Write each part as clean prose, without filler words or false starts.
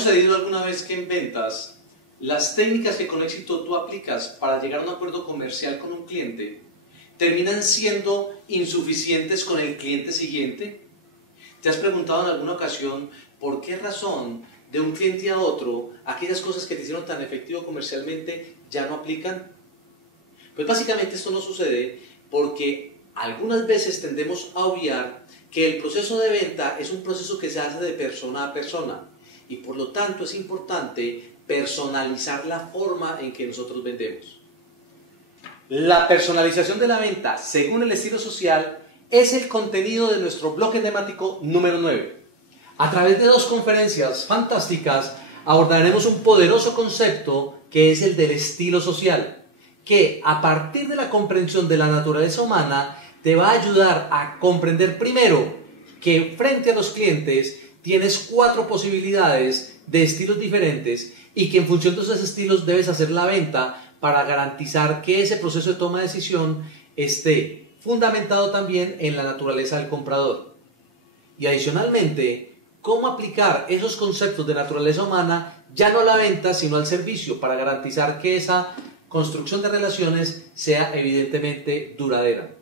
sucedido alguna vez que en ventas las técnicas que con éxito tú aplicas para llegar a un acuerdo comercial con un cliente terminan siendo insuficientes con el cliente siguiente? ¿Te has preguntado en alguna ocasión por qué razón de un cliente a otro aquellas cosas que te hicieron tan efectivo comercialmente ya no aplican? Pues básicamente esto no sucede porque algunas veces tendemos a obviar que el proceso de venta es un proceso que se hace de persona a persona y por lo tanto es importante personalizar la forma en que nosotros vendemos. La personalización de la venta según el estilo social es el contenido de nuestro bloque temático número 9. A través de 2 conferencias fantásticas abordaremos un poderoso concepto que es el del estilo social, que a partir de la comprensión de la naturaleza humana te va a ayudar a comprender primero que frente a los clientes tienes 4 posibilidades de estilos diferentes y que en función de esos estilos debes hacer la venta para garantizar que ese proceso de toma de decisión esté fundamentado también en la naturaleza del comprador. Y adicionalmente, cómo aplicar esos conceptos de naturaleza humana ya no a la venta sino al servicio para garantizar que esa construcción de relaciones sea evidentemente duradera.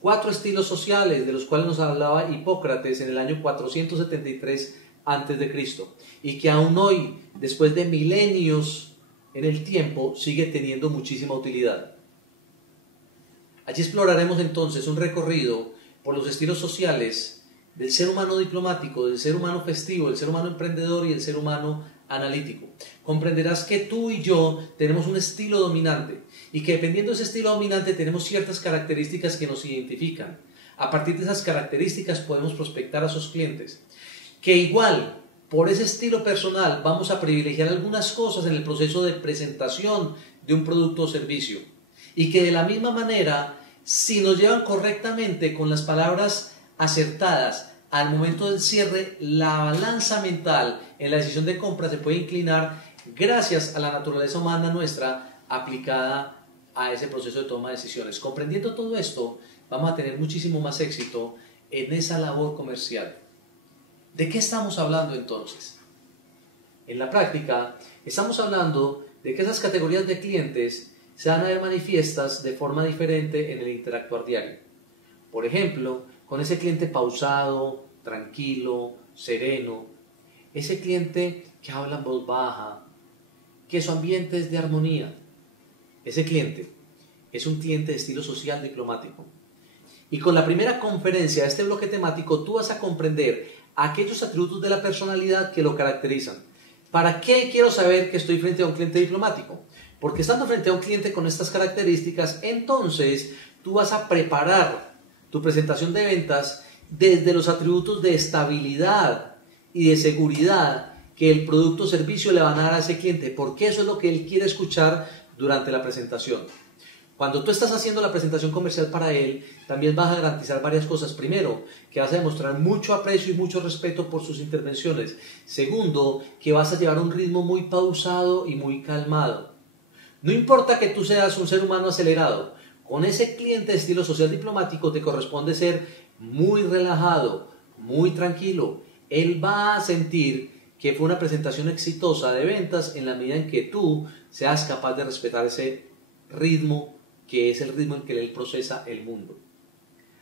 4 estilos sociales de los cuales nos hablaba Hipócrates en el año 473 a.C. y que aún hoy, después de milenios en el tiempo, sigue teniendo muchísima utilidad. Allí exploraremos entonces un recorrido por los estilos sociales del ser humano diplomático, del ser humano festivo, del ser humano emprendedor y del ser humano analítico. Comprenderás que tú y yo tenemos un estilo dominante y que dependiendo de ese estilo dominante tenemos ciertas características que nos identifican. A partir de esas características podemos prospectar a esos clientes. Que igual, por ese estilo personal, vamos a privilegiar algunas cosas en el proceso de presentación de un producto o servicio. Y que de la misma manera, si nos llevan correctamente con las palabras acertadas al momento del cierre, la balanza mental en la decisión de compra se puede inclinar gracias a la naturaleza humana nuestra aplicada a ese proceso de toma de decisiones. Comprendiendo todo esto, vamos a tener muchísimo más éxito en esa labor comercial. ¿De qué estamos hablando entonces? En la práctica, estamos hablando de que esas categorías de clientes se van a ver manifiestas de forma diferente en el interactuar diario. Por ejemplo, con ese cliente pausado, tranquilo, sereno, ese cliente que habla en voz baja, que su ambiente es de armonía. Ese cliente es un cliente de estilo social diplomático. Y con la primera conferencia de este bloque temático, tú vas a comprender aquellos atributos de la personalidad que lo caracterizan. ¿Para qué quiero saber que estoy frente a un cliente diplomático? Porque estando frente a un cliente con estas características, entonces tú vas a preparar tu presentación de ventas desde los atributos de estabilidad y de seguridad que el producto o servicio le van a dar a ese cliente, porque eso es lo que él quiere escuchar durante la presentación. Cuando tú estás haciendo la presentación comercial para él, también vas a garantizar varias cosas. Primero, que vas a demostrar mucho aprecio y mucho respeto por sus intervenciones. Segundo, que vas a llevar un ritmo muy pausado y muy calmado. No importa que tú seas un ser humano acelerado, con ese cliente de estilo social diplomático te corresponde ser muy relajado, muy tranquilo. Él va a sentir que fue una presentación exitosa de ventas en la medida en que tú seas capaz de respetar ese ritmo que es el ritmo en que él procesa el mundo.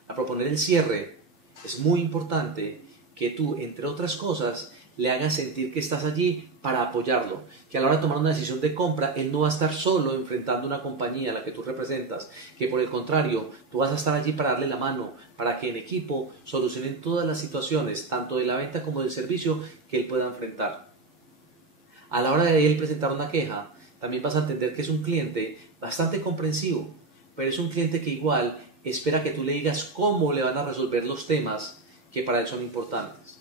Al proponer el cierre, es muy importante que tú, entre otras cosas, le hagas sentir que estás allí para apoyarlo, que a la hora de tomar una decisión de compra, él no va a estar solo enfrentando una compañía a la que tú representas, que por el contrario, tú vas a estar allí para darle la mano, para que en equipo solucionen todas las situaciones, tanto de la venta como del servicio, que él pueda enfrentar. A la hora de él presentar una queja, también vas a entender que es un cliente bastante comprensivo, pero es un cliente que igual espera que tú le digas cómo le van a resolver los temas que para él son importantes.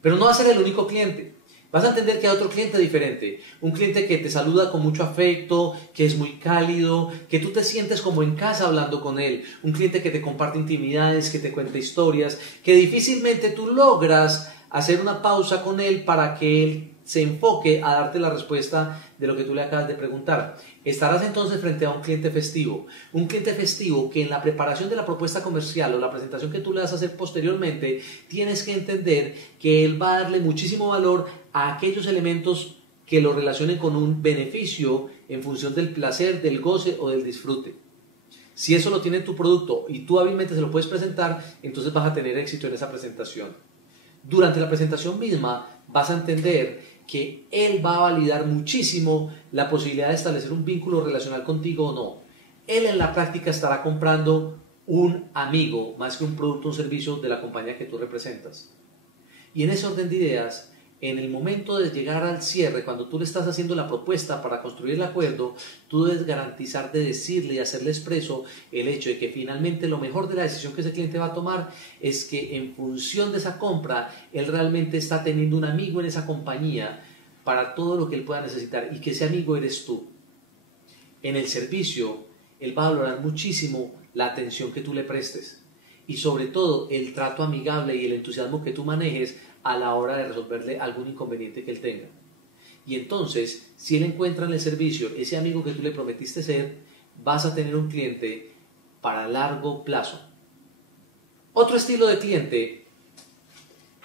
Pero no va a ser el único cliente. Vas a entender que hay otro cliente diferente, un cliente que te saluda con mucho afecto, que es muy cálido, que tú te sientes como en casa hablando con él, un cliente que te comparte intimidades, que te cuenta historias, que difícilmente tú logras hacer una pausa con él para que él se enfoque a darte la respuesta de lo que tú le acabas de preguntar. Estarás entonces frente a un cliente festivo que en la preparación de la propuesta comercial o la presentación que tú le vas a hacer posteriormente, tienes que entender que él va a darle muchísimo valor a aquellos elementos que lo relacionen con un beneficio en función del placer, del goce o del disfrute. Si eso lo tiene tu producto y tú hábilmente se lo puedes presentar, entonces vas a tener éxito en esa presentación. Durante la presentación misma vas a entender que él va a validar muchísimo la posibilidad de establecer un vínculo relacional contigo o no. Él en la práctica estará comprando un amigo más que un producto o un servicio de la compañía que tú representas. Y en ese orden de ideas, en el momento de llegar al cierre, cuando tú le estás haciendo la propuesta para construir el acuerdo, tú debes garantizar de decirle y hacerle expreso el hecho de que finalmente lo mejor de la decisión que ese cliente va a tomar es que en función de esa compra, él realmente está teniendo un amigo en esa compañía para todo lo que él pueda necesitar y que ese amigo eres tú. En el servicio, él va a valorar muchísimo la atención que tú le prestes y sobre todo el trato amigable y el entusiasmo que tú manejes a la hora de resolverle algún inconveniente que él tenga. Y entonces, si él encuentra en el servicio ese amigo que tú le prometiste ser, vas a tener un cliente para largo plazo. Otro estilo de cliente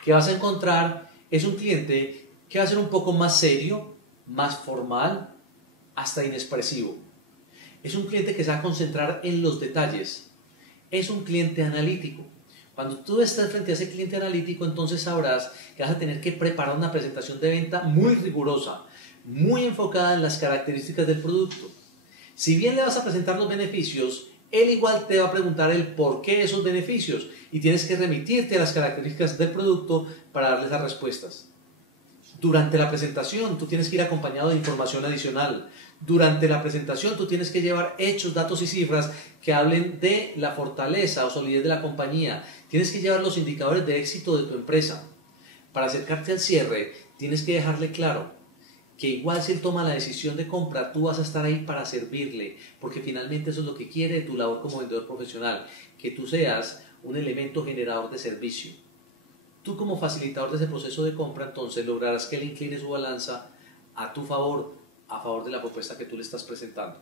que vas a encontrar es un cliente que va a ser un poco más serio, más formal, hasta inexpresivo. Es un cliente que se va a concentrar en los detalles. Es un cliente analítico. Cuando tú estás frente a ese cliente analítico, entonces sabrás que vas a tener que preparar una presentación de venta muy rigurosa, muy enfocada en las características del producto. Si bien le vas a presentar los beneficios, él igual te va a preguntar el por qué esos beneficios y tienes que remitirte a las características del producto para darle esas respuestas. Durante la presentación tú tienes que ir acompañado de información adicional. Durante la presentación tú tienes que llevar hechos, datos y cifras que hablen de la fortaleza o solidez de la compañía. Tienes que llevar los indicadores de éxito de tu empresa. Para acercarte al cierre tienes que dejarle claro que igual si él toma la decisión de compra, tú vas a estar ahí para servirle, porque finalmente eso es lo que quiere tu labor como vendedor profesional, que tú seas un elemento generador de servicio. Tú como facilitador de ese proceso de compra, entonces lograrás que él incline su balanza a tu favor, a favor de la propuesta que tú le estás presentando.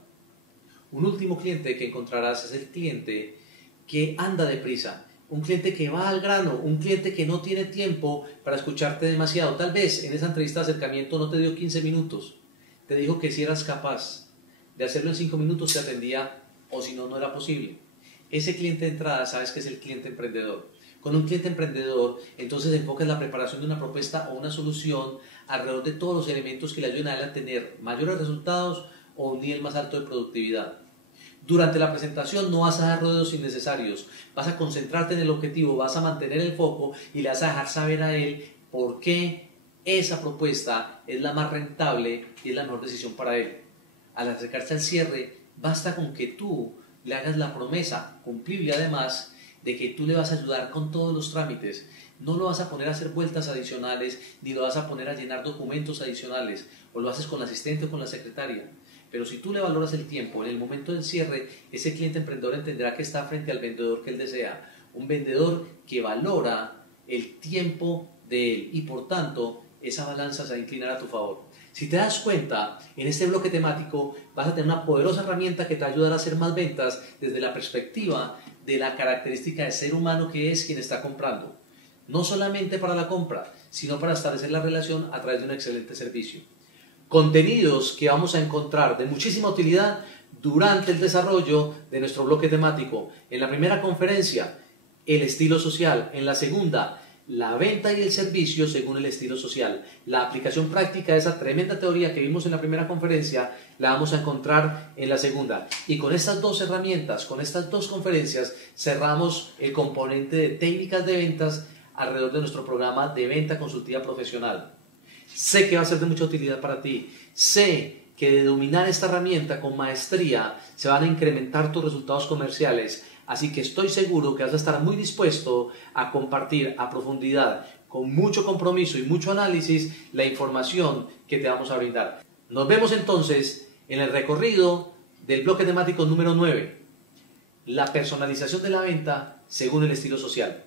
Un último cliente que encontrarás es el cliente que anda deprisa, un cliente que va al grano, un cliente que no tiene tiempo para escucharte demasiado. Tal vez en esa entrevista de acercamiento no te dio 15 minutos, te dijo que si eras capaz de hacerlo en 5 minutos te atendía o si no, no era posible. Ese cliente de entrada sabes que es el cliente emprendedor. Con un cliente emprendedor, entonces enfocas la preparación de una propuesta o una solución alrededor de todos los elementos que le ayuden a él a tener mayores resultados o un nivel más alto de productividad. Durante la presentación no vas a dar rodeos innecesarios, vas a concentrarte en el objetivo, vas a mantener el foco y le vas a dejar saber a él por qué esa propuesta es la más rentable y es la mejor decisión para él. Al acercarse al cierre, basta con que tú le hagas la promesa, cumplible además, de que tú le vas a ayudar con todos los trámites. No lo vas a poner a hacer vueltas adicionales, ni lo vas a poner a llenar documentos adicionales, o lo haces con la asistente o con la secretaria. Pero si tú le valoras el tiempo, en el momento del cierre, ese cliente emprendedor entenderá que está frente al vendedor que él desea. Un vendedor que valora el tiempo de él y por tanto esa balanza se va a inclinar a tu favor. Si te das cuenta, en este bloque temático vas a tener una poderosa herramienta que te va a ayudar a hacer más ventas desde la perspectiva de la característica de ser humano que es quien está comprando. No solamente para la compra, sino para establecer la relación a través de un excelente servicio. Contenidos que vamos a encontrar de muchísima utilidad durante el desarrollo de nuestro bloque temático. En la primera conferencia, el estilo social. En la segunda, la venta y el servicio según el estilo social. La aplicación práctica de esa tremenda teoría que vimos en la primera conferencia la vamos a encontrar en la segunda. Y con estas dos herramientas, con estas dos conferencias, cerramos el componente de técnicas de ventas alrededor de nuestro programa de venta consultiva profesional. Sé que va a ser de mucha utilidad para ti. Sé que de dominar esta herramienta con maestría se van a incrementar tus resultados comerciales. Así que estoy seguro que vas a estar muy dispuesto a compartir a profundidad, con mucho compromiso y mucho análisis, la información que te vamos a brindar. Nos vemos entonces en el recorrido del bloque temático número 9, la personalización de la venta según el estilo social.